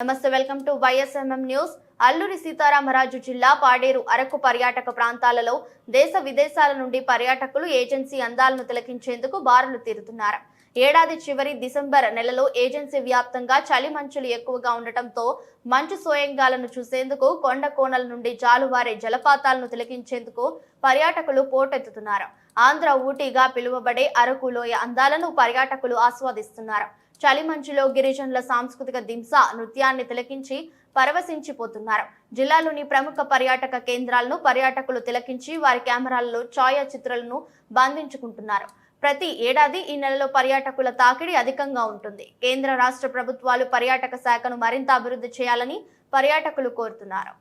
నమస్తే, welcome to YSMM news. Alluri Sitaramaraju జిల్లా పాడేరు అరకు పర్యాటక ప్రాంతాలలో దేశ విదేశాల నుండి పర్యాటకులు ఏజెన్సీ అందాలను తిలకించేందుకు బారులు తీరుతున్నారు. ఏడాది చివరి డిసెంబర్ నెలలో ఏజెన్సీ వ్యాప్తంగా చలి మంచులు ఎక్కువగా ఉండటంతో మంచు సోయంగాలను చూసేందుకు కొండ కోనల నుండి జాలువారే జలపాతాలను తిలకించేందుకు పర్యాటకులు పోటెత్తుతున్నారు. ఆంధ్ర ఊటీగా పిలువబడే అరకు లోయ అందాలను పర్యాటకులు ఆస్వాదిస్తున్నారు. చలి మంచులో గిరిజనుల సాంస్కృతిక దింస నృత్యాన్ని తిలకించి పరవశించిపోతున్నారు. జిల్లాలోని ప్రముఖ పర్యాటక కేంద్రాలను పర్యాటకులు తిలకించి వారి కెమెరాలలో ఛాయాచిత్రాలను బంధించుకుంటున్నారు. ప్రతి ఏడాది ఈ నెలలో పర్యాటకుల తాకిడి అధికంగా ఉంటుంది. కేంద్ర రాష్ట్ర ప్రభుత్వాలు పర్యాటక శాఖను మరింత అభివృద్ధి చేయాలని పర్యాటకులు కోరుతున్నారు.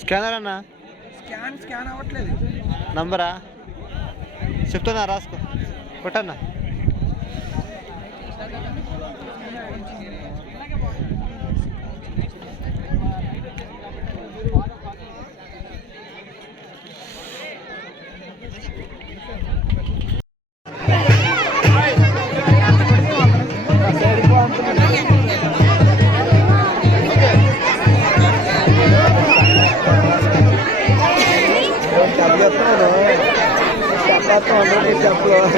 స్కానర్ అన్నా స్కాన్ అవ్వట్లేదు. నంబరా చెప్తున్నా, రాసుకో, కొట్టన్నా. చెప్పలేదు.